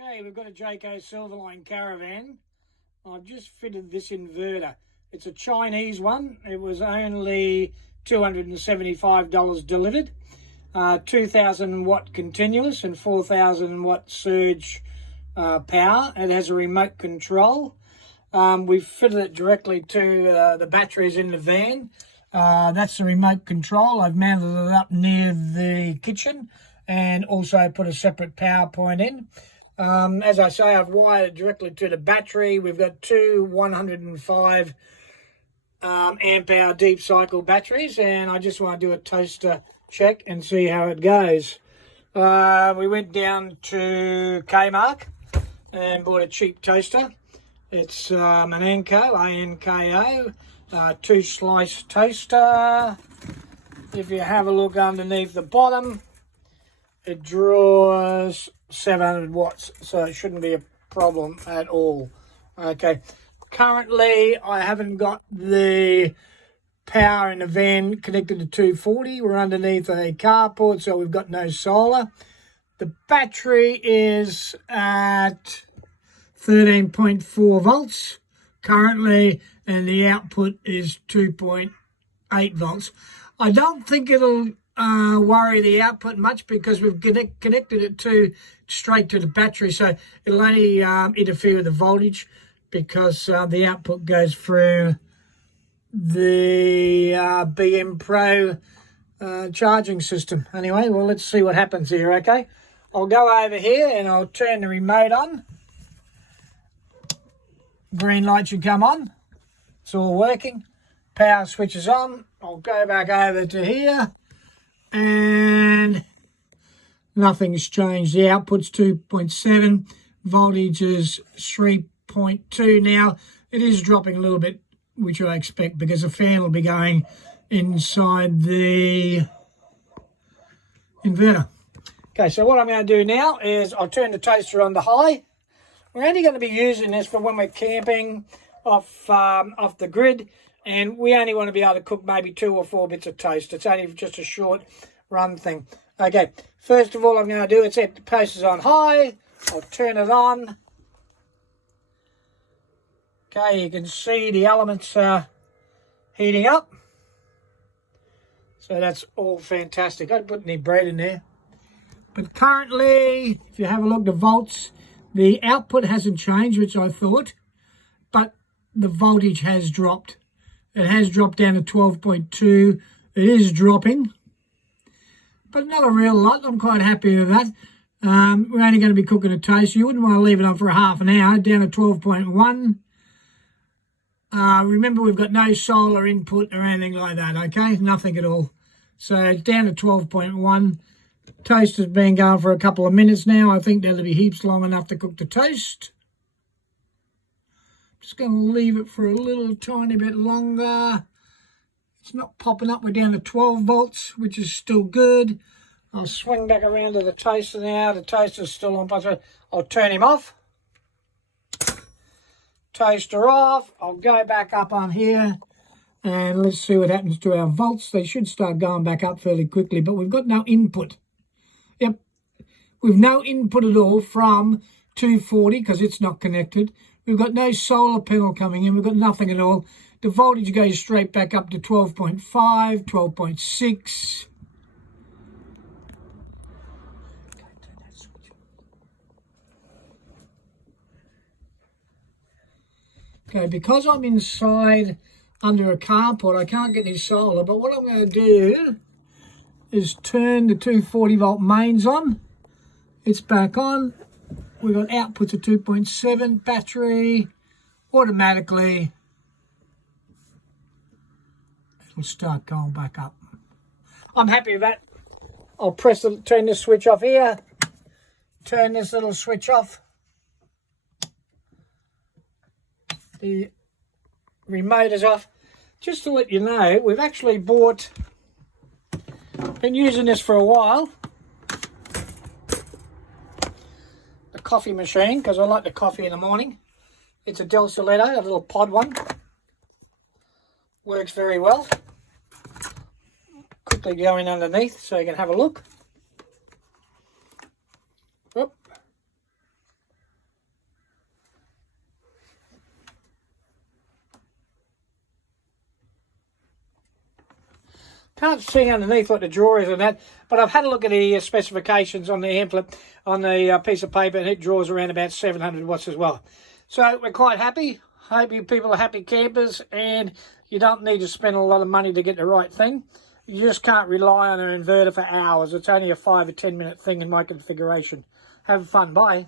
Okay, we've got a Jayco Silverline caravan. I've just fitted this inverter. It's a Chinese one. It was only $275 delivered. 2000 watt continuous and 4000 watt surge power. It has a remote control. We've fitted it directly to the batteries in the van. That's the remote control. I've mounted it up near the kitchen and also put a separate power point in. As I say, I've wired it directly to the battery. We've got two 105 amp hour deep cycle batteries, and I just want to do a toaster check and see how it goes. We went down to Kmart and bought a cheap toaster. It's an Anko, A-N-K-O, two slice toaster. If you have a look underneath the bottom, it draws 700 watts, so it shouldn't be a problem at all. Okay, currently I haven't got the power in the van connected to 240. We're underneath a carport, so we've got no solar. The battery is at 13.4 volts currently, and the output is 2.8 volts. I don't think it'll worry the output much because we've connected it straight to the battery, so it'll only interfere with the voltage because the output goes through the BM Pro charging system. Anyway, well, let's see what happens here. Okay, I'll go over here and I'll turn the remote on. Green light should come on. It's all working. Power switch is on. I'll go back over to here and nothing's changed. The output's 2.7, voltage is 3.2. Now it is dropping a little bit, which I expect because the fan will be going inside the inverter. Okay, so what I'm going to do now is I'll turn the toaster on to high. We're only going to be using this for when we're camping off the grid, and we only want to be able to cook maybe 2 or 4 bits of toast. It's only just a short run thing. Okay, first of all I'm going to do is set the toaster's on high. I'll turn it on. Okay, you can see the elements heating up. So that's all fantastic. I didn't put any bread in there. But currently, if you have a look at the volts, the output hasn't changed, which I thought, but the voltage has dropped. It has dropped down to 12.2. It is dropping, but not a real lot. I'm quite happy with that. We're only going to be cooking a toast. You wouldn't want to leave it on for a half an hour, down to 12.1. Remember, we've got no solar input or anything like that, okay? Nothing at all. So it's down to 12.1. Toast has been going for a couple of minutes now. I think that'll be heaps long enough to cook the toast. Just going to leave it for a little tiny bit longer. It's not popping up. We're down to 12 volts, which is still good. I'll swing back around to the toaster now. The toaster's still on. I'll turn him off. Toaster off. I'll go back up on here and let's see what happens to our volts. They should start going back up fairly quickly, but we've got no input. Yep, we've no input at all from 240 because it's not connected. We've got no solar panel coming in. We've got nothing at all. The voltage goes straight back up to 12.5, 12.6. Okay, because I'm inside under a carport, I can't get any solar, but what I'm going to do is turn the 240 volt mains on. It's back on. We've got outputs of 2.7, battery, automatically. It'll start going back up. I'm happy with that. I'll turn this switch off here. Turn this little switch off. The remote is off. Just to let you know, we've actually been using this for a while. The coffee machine, because I like the coffee in the morning. It's a Del Soletto, a little pod one. Works very well. Quickly go in underneath so you can have a look. Whoop. Can't see underneath what the drawer is on that, but I've had a look at the specifications on the amplet, on the piece of paper, and it draws around about 700 watts as well. So we're quite happy. Hope you people are happy campers, and you don't need to spend a lot of money to get the right thing. You just can't rely on an inverter for hours. It's only a 5 or 10 minute thing in my configuration. Have fun. Bye.